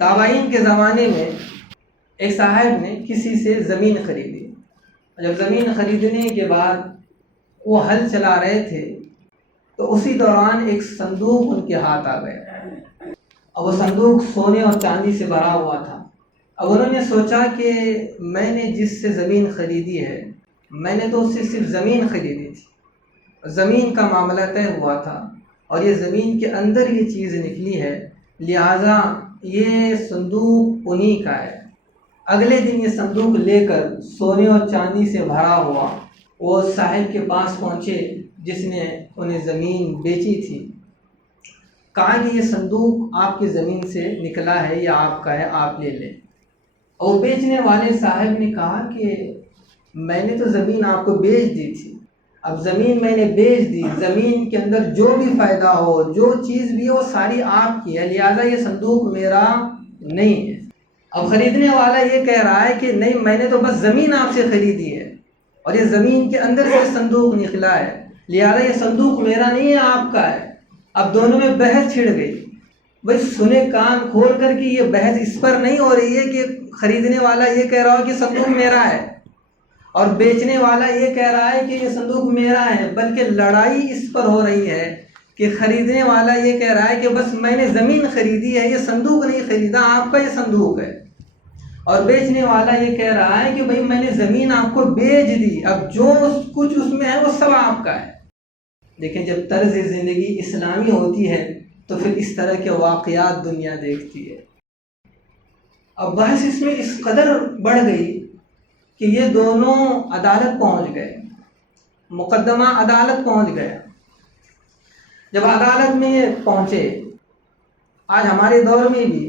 تابعین کے زمانے میں ایک صاحب نے کسی سے زمین خریدی. جب زمین خریدنے کے بعد وہ ہل چلا رہے تھے تو اسی دوران ایک صندوق ان کے ہاتھ آ گیا، اور وہ صندوق سونے اور چاندی سے بھرا ہوا تھا. اب انہوں نے سوچا کہ میں نے جس سے زمین خریدی ہے، میں نے تو اس سے صرف زمین خریدی تھی، زمین کا معاملہ طے ہوا تھا، اور یہ زمین کے اندر یہ چیز نکلی ہے، لہٰذا یہ صندوق انہی کا ہے. اگلے دن یہ صندوق لے کر سونے اور چاندی سے بھرا ہوا وہ صاحب کے پاس پہنچے جس نے انہیں زمین بیچی تھی. کہا کہ یہ صندوق آپ کی زمین سے نکلا ہے، یہ آپ کا ہے، آپ لے لیں. اور بیچنے والے صاحب نے کہا کہ میں نے تو زمین آپ کو بیچ دی تھی، اب زمین میں نے بیچ دی، زمین کے اندر جو بھی فائدہ ہو، جو چیز بھی ہو، ساری آپ کی ہے، لہٰذا یہ صندوق میرا نہیں ہے. اب خریدنے والا یہ کہہ رہا ہے کہ نہیں، میں نے تو بس زمین آپ سے خریدی ہے، اور یہ زمین کے اندر سے صندوق نکلا ہے، لہٰذا یہ صندوق میرا نہیں ہے، آپ کا ہے. اب دونوں میں بحث چھڑ گئی. بھائی سنے کان کھول کر کے یہ بحث اس پر نہیں ہو رہی ہے کہ خریدنے والا یہ کہہ رہا ہو کہ صندوق میرا ہے اور بیچنے والا یہ کہہ رہا ہے کہ یہ صندوق میرا ہے، بلکہ لڑائی اس پر ہو رہی ہے کہ خریدنے والا یہ کہہ رہا ہے کہ بس میں نے زمین خریدی ہے، یہ صندوق نہیں خریدا، آپ کا یہ صندوق ہے. اور بیچنے والا یہ کہہ رہا ہے کہ بھئی میں نے زمین آپ کو بیچ دی، اب جو کچھ اس میں ہے وہ سب آپ کا ہے. لیکن جب طرز زندگی اسلامی ہوتی ہے تو پھر اس طرح کے واقعات دنیا دیکھتی ہے. اب بحث اس میں اس قدر بڑھ گئی کہ یہ دونوں عدالت پہنچ گئے، مقدمہ عدالت پہنچ گیا. جب عدالت میں یہ پہنچے، آج ہمارے دور میں بھی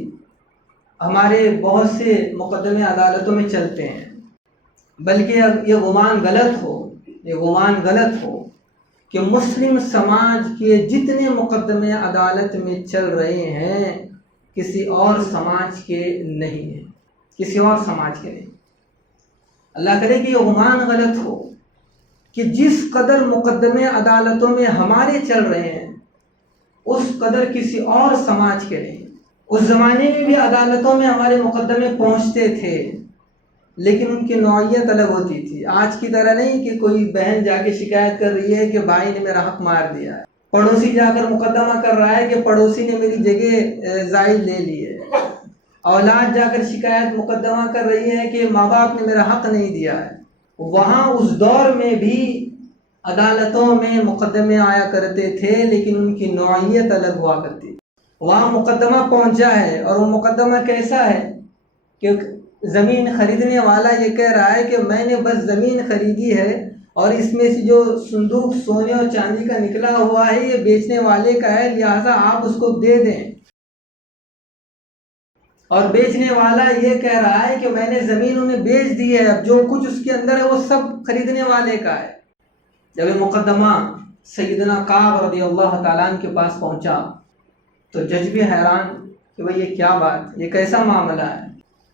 ہمارے بہت سے مقدمے عدالتوں میں چلتے ہیں، بلکہ اب یہ گمان غلط ہو کہ مسلم سماج کے جتنے مقدمے عدالت میں چل رہے ہیں کسی اور سماج کے نہیں ہیں، کسی اور سماج کے نہیں. اللہ کرے کہ یہ گمان غلط ہو کہ جس قدر مقدمے عدالتوں میں ہمارے چل رہے ہیں اس قدر کسی اور سماج کے نہیں. اس زمانے میں بھی عدالتوں میں ہمارے مقدمے پہنچتے تھے، لیکن ان کی نوعیت الگ ہوتی تھی. آج کی طرح نہیں کہ کوئی بہن جا کے شکایت کر رہی ہے کہ بھائی نے میرا حق مار دیا ہے، پڑوسی جا کر مقدمہ کر رہا ہے کہ پڑوسی نے میری جگہ زائد لے لی ہے، اولاد جا کر شکایت مقدمہ کر رہی ہے کہ ماں باپ نے میرا حق نہیں دیا ہے. وہاں اس دور میں بھی عدالتوں میں مقدمے آیا کرتے تھے، لیکن ان کی نوعیت الگ ہوا کرتی. وہاں مقدمہ پہنچا ہے، اور وہ مقدمہ کیسا ہے کہ زمین خریدنے والا یہ کہہ رہا ہے کہ میں نے بس زمین خریدی ہے اور اس میں سے جو صندوق سونے اور چاندی کا نکلا ہوا ہے یہ بیچنے والے کا ہے، لہٰذا آپ اس کو دے دیں. اور بیچنے والا یہ کہہ رہا ہے کہ میں نے زمین انہیں بیچ دی ہے، اب جو کچھ اس کے اندر ہے وہ سب خریدنے والے کا ہے. جب یہ مقدمہ سیدنا کعب رضی اللہ تعالیٰ عنہ کے پاس پہنچا تو جج بھی حیران کہ بھئی یہ کیا بات، یہ کیسا معاملہ ہے.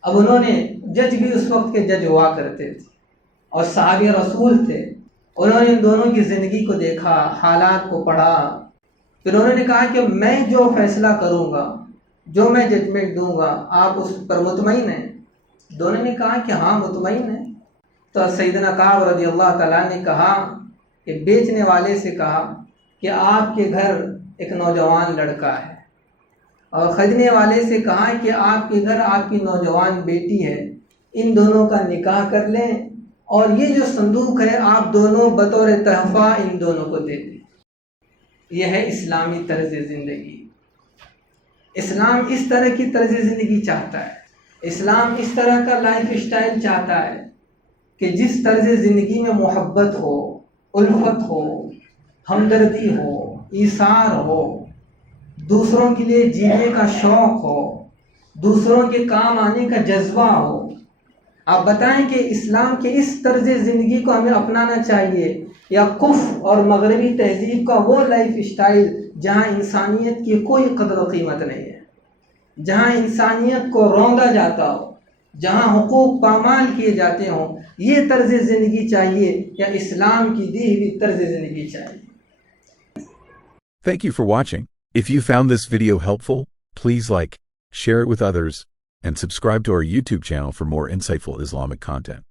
اب انہوں نے، جج بھی اس وقت کے جج ہوا کرتے تھے اور صحابی رسول تھے، انہوں نے ان دونوں کی زندگی کو دیکھا، حالات کو پڑھا، پھر انہوں نے کہا کہ میں جو فیصلہ کروں گا، جو میں ججمنٹ دوں گا، آپ اس پر مطمئن ہیں؟ دونوں نے کہا کہ ہاں مطمئن ہیں. تو سیدنا کعب رضی اللہ تعالیٰ نے کہا کہ بیچنے والے سے کہا کہ آپ کے گھر ایک نوجوان لڑکا ہے، اور خریدنے والے سے کہا کہ آپ کے گھر آپ کی نوجوان بیٹی ہے، ان دونوں کا نکاح کر لیں اور یہ جو صندوق ہے آپ دونوں بطور تحفہ ان دونوں کو دے دیں. یہ ہے اسلامی طرز زندگی. اسلام اس طرح کی طرز زندگی چاہتا ہے. اسلام اس طرح کا لائف اسٹائل چاہتا ہے کہ جس طرز زندگی میں محبت ہو، الفت ہو، ہمدردی ہو، ایثار ہو، دوسروں کے لیے جینے کا شوق ہو، دوسروں کے کام آنے کا جذبہ ہو. آپ بتائیں کہ اسلام کے اس طرز زندگی کو ہمیں اپنانا چاہیے یا کفر اور مغربی تہذیب کا وہ لائف اسٹائل جہاں انسانیت کی کوئی قدر و قیمت نہیں ہے، جہاں انسانیت کو روندا جاتا ہو، جہاں حقوق پامال کیے جاتے ہوں، یہ طرز زندگی چاہیے یا اسلام کی دی ہوئی طرز زندگی چاہیے. Thank you for watching. If you found this video helpful, please like, share it with others, and subscribe to our YouTube channel for more insightful Islamic content.